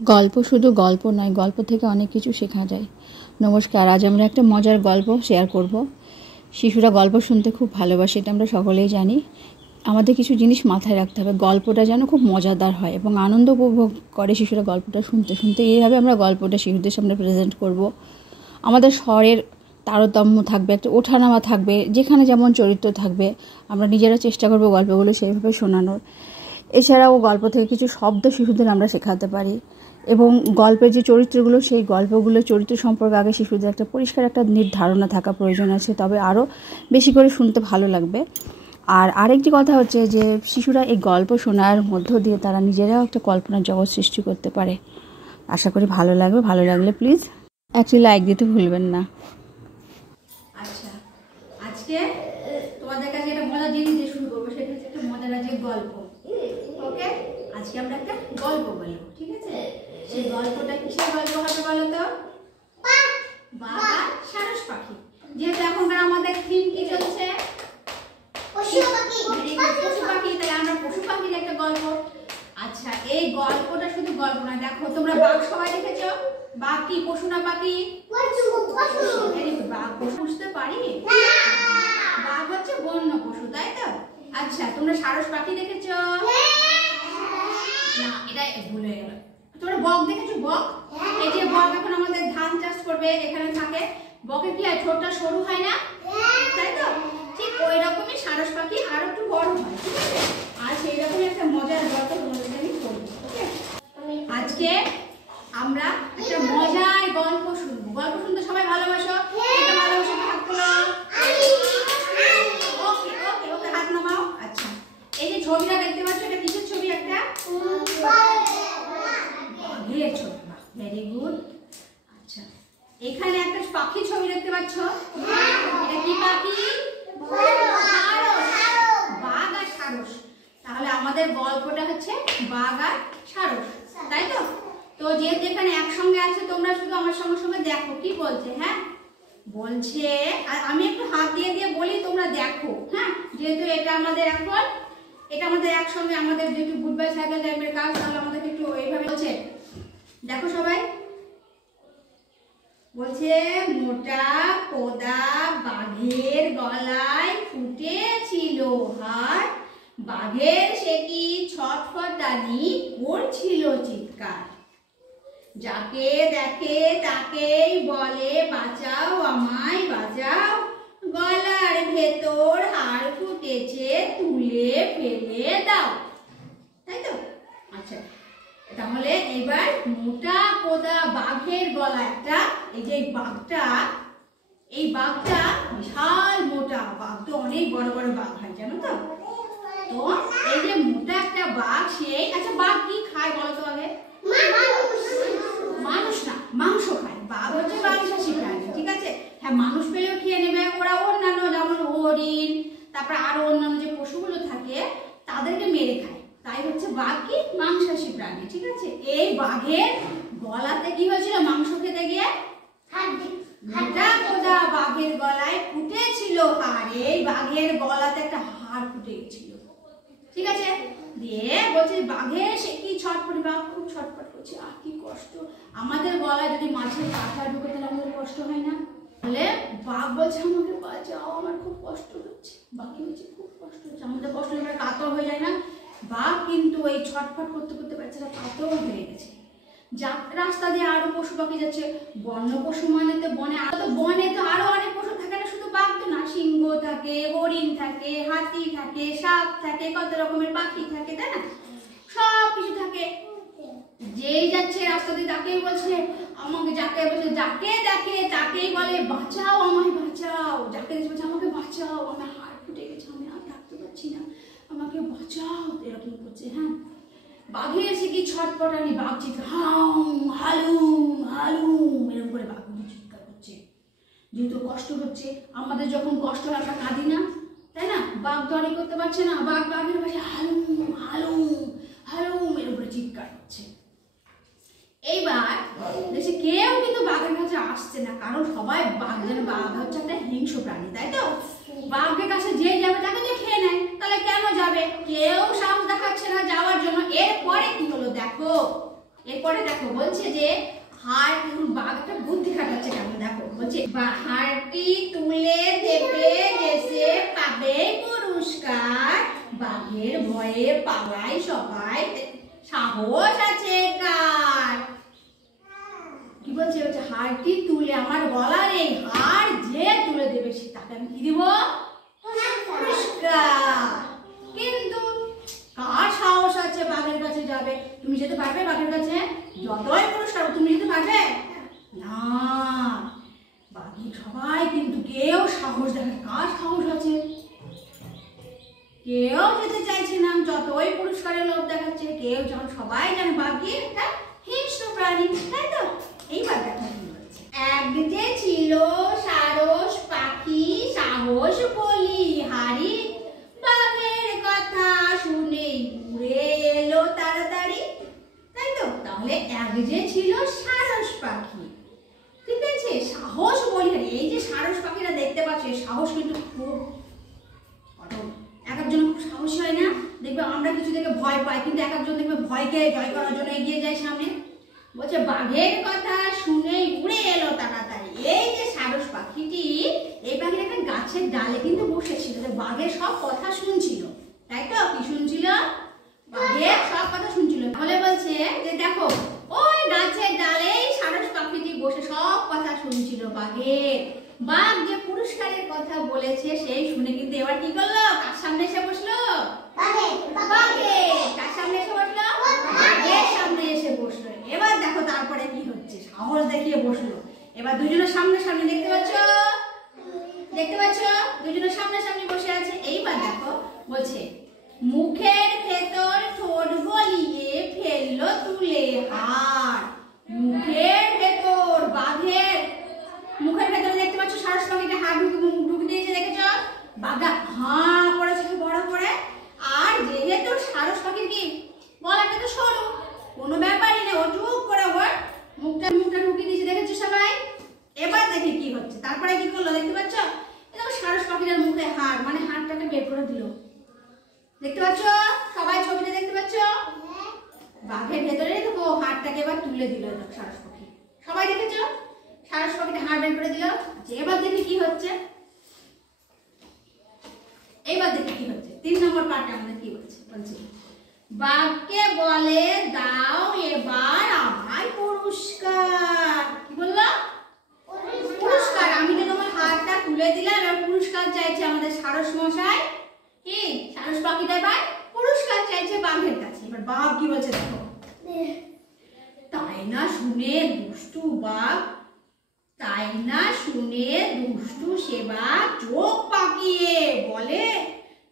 গল্প শুধু গল্প নয়, গল্প থেকে অনেক কিছু শেখা যায়। নমস্কার, আজ আমরা একটা মজার গল্প শেয়ার করব। শিশুরা গল্প শুনতে খুব ভালোবাসে, এটা আমরা সকলেই জানি। আমাদের কিছু জিনিস মাথায় রাখতে হবে, গল্পটা যেন খুব মজাদার হয় এবং আনন্দ উপভোগ করে শিশুরা গল্পটা শুনতে শুনতে। এইভাবে আমরা গল্পটা শিশুদের সামনে প্রেজেন্ট করব। আমাদের স্বরের তারতম্য থাকবে, একটা ওঠানামা থাকবে, যেখানে যেমন চরিত্র থাকবে আমরা নিজেরা চেষ্টা করব গল্পগুলো সেইভাবে শোনানোর। এছাড়াও গল্প থেকে কিছু শব্দ শিশুদের আমরা শেখাতে পারি এবং গল্পের যে চরিত্রগুলো, সেই গল্পগুলো চরিত্র সম্পর্কে আগে শিশুদের একটা পরিষ্কার একটা ধারণা থাকা প্রয়োজন আছে, তবে আরও বেশি করে শুনতে ভালো লাগবে। আর আরেকটি কথা হচ্ছে যে শিশুরা এই গল্প শোনার মধ্য দিয়ে তারা নিজেরাও একটা কল্পনার জগৎ সৃষ্টি করতে পারে। আশা করি ভালো লাগবে। ভালো লাগলে প্লিজ একটি লাইক দিতে ভুলবেন না। আচ্ছা, আজকে তোমাদের কাছে একটা মজার জিনিস দিয়ে শুরু করবো, সেটা হচ্ছে একটা মজার আছে গল্প। ওকে, আজকে আমরা একটা গল্প বলবো, ঠিক আছে? সেই গল্পটা কিসের গল্প হবে বলো তো? বাঘ আর সারস পাখি। যেহেতু এখনকার আমাদের থিম কি চলছে? পশু পাখি, তাহলে আমরা পশু পাখির একটা গল্প। আচ্ছা, এই গল্পটা শুধু গল্প না, দেখো তোমরা বাঘ সবাই দেখেছো? বাঘ কি পশু না পাখি? বাঘ পশু বুঝতে পারি? বাঘ হচ্ছে বন্য পশু, তাই তো? আচ্ছা, তোমরা সারস পাখি দেখেছো? না, এটা ভুল হয়ে গেল। তোমরা বক দেখেছো? বক, এই যে বক এখন আমাদের ধান চাষ করবে, এখানে থাকে। বকের কি হয়, ঠোঁটটা সরু হয় না, তাই তো? ঠিক ওই রকমই সারস পাখি আর একটু বড় হয়, ঠিক আছে? আর সেই রকমই একটা মজার গল্প তোমাদের আমি বলবো। ওকে, আজকে আমরা একটা মজার গল্প শুনবো। গল্প শুনতে সবাই ভালোবাসো? এটা ভালোবাসো, হাত তোলো। ওকে ওকে ওকে, হাত নামাও। আচ্ছা, এই যে ছবিটা দেখতে পাচ্ছ, এটা কিসের ছবি? একটা বাঘের ছবি। Very good. আচ্ছা, এখানে একটা পাখি ছবি দেখতে পাচ্ছ, এটা কি পাখি? বাঘ আর সারস। তাহলে আমাদের গল্পটা হচ্ছে বাঘ আর সারস, তাই তো? তো যেহেতু এখানে একসঙ্গে আছে, তোমরা শুধু আমার সঙ্গে সঙ্গে দেখো কি বলছে। হ্যাঁ, বলছে, আর আমি একটু হাত দিয়ে দিয়ে বলি, তোমরা দেখো। হ্যাঁ, যেহেতু এটা আমাদের একসঙ্গে আমাদের যেহেতু গুড বাই সাইকেল টাইপের কাজ, তাহলে আমাদেরকে একটু এইভাবে বলছে। দেখো সবাই, বলছে মোটা কোদা বাঘের গলায় ফুটেছিল হাড়, বাঘের সে কি ছটফটানি করছিল চিৎকার, যাকে দেখে তাকেই বলে বাঁচাও আমায় বাঁচাও, গলার ভেতর হাড় ফুটেছে তুলে ফেলে দাও, তাই তো? আচ্ছা, তাহলে এবার মোটা কোদা বাঘের গলা একটা, এই যে এই বাঘটা বিশাল মোটা বাঘ, তো অনেক বড় বড় বাঘ হয়, জানো তো? তো এই যে মোটা একটা বাঘ, সেই আচ্ছা বাঘ কি খায় বলো তো আগে? মানুষ না, মাংস খায়। বাঘ হচ্ছে মাংসাশী প্রাণী, ঠিক আছে? হ্যাঁ, মানুষ পেলেও খেয়ে নেবে ওরা। অন্যান্য যেমন হরিণ, তারপর আরো অন্যান্য যে পশুগুলো থাকে তাদেরকে মেরে খায়, তাই হচ্ছে বাঘ কি মাংসাশী প্রাণী, ঠিক আছে? এই বাঘের গলাতে কি হয়েছিল মাংস খেতে গিয়ে? মোটা কোদা বাঘের গলায় ফুটেছিল হাড়। এই বাঘের গলাতে একটা হাড় ফুটে গেছিল, ঠিক আছে? দিয়ে বলছে বাঘের সে কি ছটফট, বাঘ খুব ছটফট করছে, আর কি কষ্ট। আমাদের গলায় যদি মাছের কাঁটা ঢুকে তাহলে আমাদের কষ্ট হয় না? তাহলে বাঘ বলছে আমাকে বাঁচাও, আমার খুব কষ্ট হচ্ছে। বাঘে বলছে খুব কষ্ট হচ্ছে, আমাদের কষ্ট হলে কাতর হয়ে যায় না? বাঘ কিন্তু এই ছটফট করতে করতে বাচ্চারা কাতর হয়ে গেছে। রাস্তা দিয়ে আরো পশু পাখি যাচ্ছে। বন্য পশু মানে তো বনে তো আরো অনেক পশু থাকে না, শুধু বাঘ তো না। সিংহ থাকে, হরিণ থাকে, হাতি থাকে, সাপ থাকে, কত রকমের পাখি থাকে, তাই না? সব কিছু থাকে। যেই যাচ্ছে রাস্তা দিয়ে তাকেই বলছে আমাকে, যাকে দেখে তাকেই বলে বাঁচাও আমায় বাঁচাও, যাকে দেখে বলছে আমাকে বাঁচাও, আমার হাড় ফুটে গেছে, আমি আর থাকতে পারছি না, আমাকে বাঁচাও, এরকম করছে। হ্যাঁ, বাঘে এসে কি ছটপটানি, বাঘ চিৎকার হাউম হালুম হালুম এরকম করে বাঘ চিৎকার করছে, যেহেতু কষ্ট হচ্ছে। আমাদের যখন কষ্ট হয় আমরা কাঁদি না, তাই না? বাঘ তো অনেক করতে পারছে না, বাঘের পাশে হালুম হালুম হালুম এরকম করে চিৎকার করছে। এইবার দেখছি কেউ কিন্তু বাঘের কাছে আসছে না, কারণ সবাই বাঘ হচ্ছে একটা হিংস্র প্রাণী, তাই তো? বাঘের কাছে যে যাবে তাকে যে খেয়ে নেয়, তাহলে কেন যাবে? কেউ সাহস দেখাচ্ছে না যাওয়ার জন্য। এরপরে কি হলো দেখো, এরপরে দেখো বলছে যে বাঘ একটা বুদ্ধি খাটাচ্ছে কেমন দেখো, বলছে হাড়টি তুলে দেবে দেশে পাবে পুরস্কার, বাঘের ভয়ে পালায় সবাই, সাহস আছে কার। কি বলছে, হচ্ছে হাড়টি তুলে, আমার গলার এই হাড় যে তুলে দেবে সে তাকে আমি কি দিব, পুরস্কার। কিন্তু কার সাহস আছে বাঘের কাছে যাবে? তুমি যেতে পারবে বাঘের কাছে? যতই পুরস্কার তুমি যেতে পারবে না। বাকি সবাই কিন্তু কেউ সাহস দেখে, কার সাহস আছে? কেউ যেতে চাইছে না, যতই পুরস্কারের লোভ দেখাচ্ছে কেউ, যখন সবাই জানে বাঘি একটা হিংস্র প্রাণী, তাই তো? এইবার দেখা হচ্ছে, এক যে ছিল সারস পাখি সাহস বলিহারি, বাঘের কথা শুনে উড়ে এলো তাড়াতাড়ি, তাই তো? তাহলে এক যে ছিল সারস পাখি, ঠিক আছে, সাহস বলিহারি। এই যে সারস পাখিরা দেখতে পাচ্ছে, সাহস কিন্তু খুব এক একজন খুব সাহসী হয় না, দেখবে আমরা কিছু দেখে ভয় পাই, কিন্তু এক একজন দেখবে ভয়কে জয় করার জন্য এগিয়ে যায় সামনে। বলছে বাঘের কথা শুনে উড়ে এলো তাড়াতাড়ি। এই যে সারস পাখিটি, এই পাখির একটা গাছের ডালে কিন্তু বসেছিল, বাঘের সব কথা শুনছিল, তাই তো? কি শুনছিল? বাঘের সব কথা শুনছিল। তাহলে বলছে যে দেখো ওই গাছের ডালেই সারস পাখিটি বসে সব কথা শুনছিল বাঘের। বাঘ যে পুরস্কারের কথা বলেছে সেই শুনে কিন্তু এবার কি করলো, কার সামনে এসে বসলো? বাঘের। কার সামনে এসে বসলো? বাঘের সামনে এসে বসলো। এবার দেখো তারপরে কি হচ্ছে, সাহস দেখিয়ে বসলো। এবার দুজনের সামনে সামনে দেখতে পাচ্ছ, দেখতে পাচ্ছ দুজনের সামনে সামনে বসে আছে। এইবার দেখো বলছে মুখের ভেতর ঠোঁট গলিয়ে ফেললো তুলে হাড়। মুখের ভেতর, বাঘের মুখের ভেতরে দেখতে পাচ্ছ সারস পাখিটা হাড় ঢুকে দিয়েছে, দেখেছ? বাঘটা হাঁ করেছে বড় করে। আর যেহেতু সারস পাখির কি গলাটা তো সরু, কোনো ব্যাপারই নেই, ও টুক করে ওর মুখটা ঢুকিয়ে দিয়েছে, দেখেছো সবাই? এবার দেখি কি হচ্ছে, তারপরে কি করলো দেখতে পাচ্ছ? এরকম সারস পাখিটার মুখে হাড়, মানে হাড়টাকে বের করে দিল, দেখতে পাচ্ছ? সবাই ছবিতে দেখতে পাচ্ছ? বাঘের ভেতরে দেখো হাড়টাকে এবার তুলে দিল সারস পাখি, সবাই দেখেছ? সারস পাখিটা হাড় বের করে দিল। এবার দেখি কি হচ্ছে, এবার দেখি কি হচ্ছে। 3 নম্বর পার্টে আমাদের কি বলছে, বলছে বাঘকে বলে দাও এবার আমায় পুরস্কার। কি বললাম? পুরস্কার। আমি তো তোমার হাড়টা তুলে দিলাম, আর পুরস্কার চাইছে আমাদের সারস মশাই। কি সারস পাখিটা এবার পুরস্কার চাইছে বাঘের কাছে। এবার বাঘ কি বলছে দেখো, তাই না শুনে দুষ্টু বাঘ, তাই না শুনে দুষ্টু সে বাঘ চোখ পাকিয়ে বলে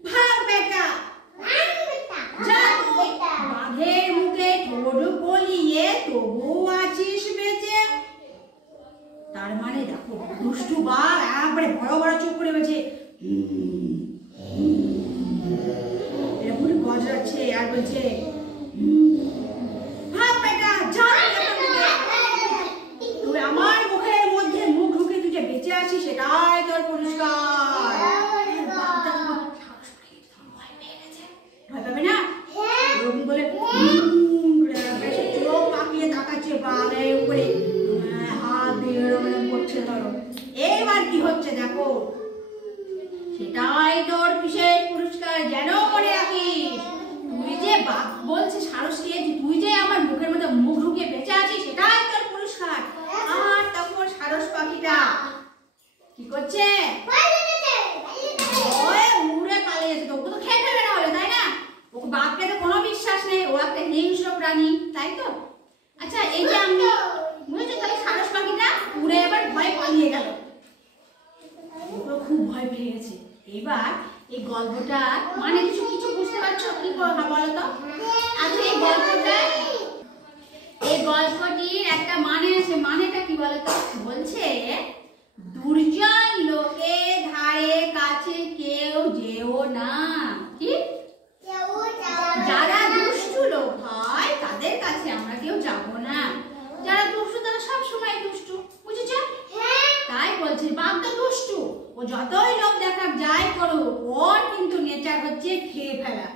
ভাগ বেটা, বাঘের মুখে ঠোঁট গলিয়ে তবু আছিস বেঁচে। তার মানে দেখো দুষ্টু বাঘ একবারে বড় বড় চোখ করে বেঁচে এরকম গজরাচ্ছে আর বলছে ভাগ বেটা, যা তুই আমার মুখের মধ্যে মুখ ঢুকে তুই যে বেঁচে আছিস সেটাই তোর পুরস্কার। ভয় পাবে না? এরকম বলে চোখ পাকিয়ে তাকাচ্ছে বাঘের উপরে, হাত দিয়ে এরকম করছে। ধরো এইবার কি হচ্ছে দেখো, সেটাই তোর বিশেষ পুরস্কার, যেন মনে রাখিস। তুই যে বাঘ বলছে সারসকে, তুই যে আমার মুখের মধ্যে মুখ ঢুকিয়ে বেঁচে আছিস সেটাই তোর পুরস্কার। আর তখন সারস পাখিটা কি করছে, উড়ে পালিয়েছে। তো ওকে তো খেয়ে ফেলবে না হলে, তাই না? ওকে বাঘকে তো কোনো বিশ্বাস নেই, ও একটা হিংস্র প্রাণী, তাই তো? আচ্ছা এই যে আমি বুঝেছো, তাহলে সারস পাখিটা উড়ে এবার ভয় পালিয়ে গেল, ওগুলো খুব ভয় পেয়ে গেছে। এবার এই গল্পটা মানে কিছু কিছু বুঝতে পারছো কি বলো তো? আচ্ছা এই গল্পটির একটা মানে আছে, মানেটা কি বলতো? বলছে দুর্জন লোকে ধারে কাছে কেউ যেও না। কি? যারা দুষ্টু লোক হয় তাদের কাছে আমরা কেউ যাব না। যারা দুষ্টু তারা সব সময় দুষ্টু, বুঝেছো? তাই বলছে বাঘ তো দুষ্টু, ও যতই লোক দেখাক যাই করুক, ওর কিন্তু নেচার হচ্ছে খেয়ে ফেলা।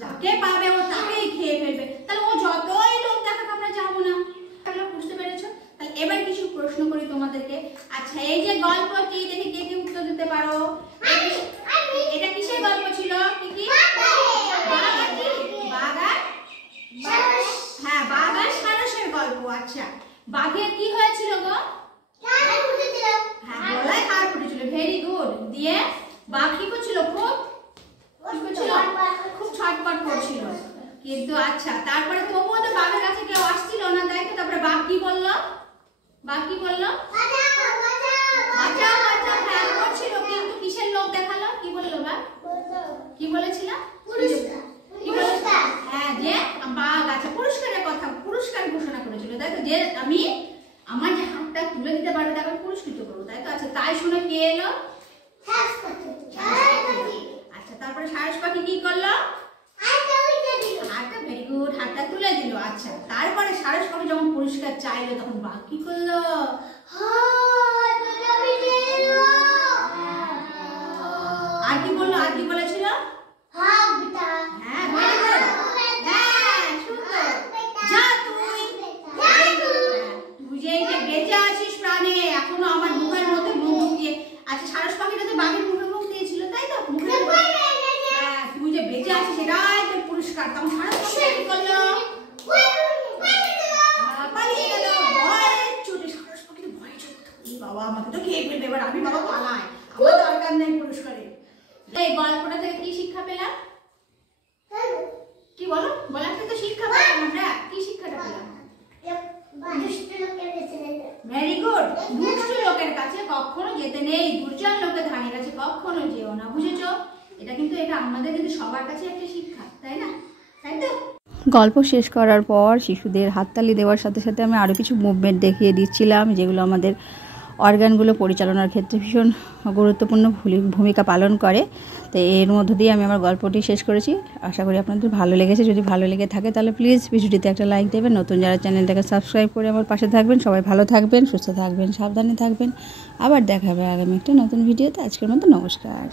যাকে পাবে ও তাকেই খেয়ে ফেলবে। তাহলে ও যতই লোক দেখাক আমরা যাবো না। তাহলে বুঝতে পেরেছো? তাহলে এবার কিছু প্রশ্ন করি তোমাদেরকে। আচ্ছা এই যে গল্পটি দেখে কে কে উত্তর দিতে পারো? এটা কিসের গল্প ছিল? কি হ্যাঁ, বাঘ আর সারসের গল্প। আচ্ছা বাঘের কি হয়েছিল গো? হ্যাঁ, গলায় হাড় ফুটেছিল। Very good. দিয়ে বাঘ কি করছিল? খুব ছটপট করছিল কিন্তু। আচ্ছা তারপরে তবুও তো বাঘের কাছে কেউ আসছিল না, তাই তো? তারপরে বাঘ কি বললো? বাঁচাও বাঁচাও হ্যাঁ করছিল, কিন্তু কিসের লোক দেখালো? কি বললো বাঘ? কি বলেছিল? হ্যাঁ, যে বাঘ আছে পুরস্কারের কথা, পুরস্কার ঘোষণা করেছিল, তাই তো? যে আমি আমার যে হাতটা তুলে দিতে পারবে তাকে পুরস্কৃত করবো, তাই তো? আচ্ছা তাই শুনে কে এলো? আচ্ছা তারপরে সারস পাখি কি করলো? হাতটা, ভেরি গুড, হাতটা তুলে দিল। আচ্ছা তারপরে সারস পাখি যখন পুরস্কার চাইলো তখন বাঘ কি করলো? আর কি বললো? আর কি বলেছিল? হ্যাঁ, ভেরি গুড। হ্যাঁ, সুন্দর। যা তুই যে বেঁচে আছিস প্রাণে, এখনো আমার মুখের মধ্যে মুখ দিয়ে। আচ্ছা সারস পাখিটা তো বাঘের মুখে মুখ দিয়েছিল, তাই তো? হ্যাঁ, তুই যে বেঁচে আছিস সেটাই তোর পুরস্কার। তখন সারস পাখি কি করলো? পালিয়ে গেল ভয়ের চোটে। সারস পাখি তো ভয়ে চোট, বাবা আমাকে তো খেয়ে ফেলবে, এবার আমি বাবা পালাই, আমার দরকার নেই পুরস্কারে। এই গল্পটা থেকে কি শিক্ষা পেলাম? কি বলো? বলার থেকে তো শিক্ষা পেলাম আমরা। কি শিক্ষাটা পেলাম? Very good. দুষ্ট লোকের কাছে কখনো যেতে নেই, দুর্জন লোকের ধানের কাছে কখনো যেও না। বুঝেছো? এটা কিন্তু আমাদের কিন্তু সবার কাছে একটা শিক্ষা, তাই না? তাই তো? গল্প শেষ করার পর শিশুদের হাততালি দেওয়ার সাথে সাথে আমি আরও কিছু মুভমেন্ট দেখিয়ে দিচ্ছিলাম, যেগুলো আমাদের অর্গানগুলো পরিচালনার ক্ষেত্রে ভীষণ গুরুত্বপূর্ণ ভূমিকা পালন করে। তো এর মধ্য দিয়ে আমি আমার গল্পটি শেষ করেছি। আশা করি আপনাদের ভালো লেগেছে। যদি ভালো লেগে থাকে তাহলে প্লিজ ভিডিওটিতে একটা লাইক দেবেন। নতুন যারা চ্যানেলটাকে সাবস্ক্রাইব করে আমার পাশে থাকবেন। সবাই ভালো থাকবেন, সুস্থ থাকবেন, সাবধানে থাকবেন। আবার দেখা হবে আগামী একটা নতুন ভিডিওতে। আজকের মতো নমস্কার।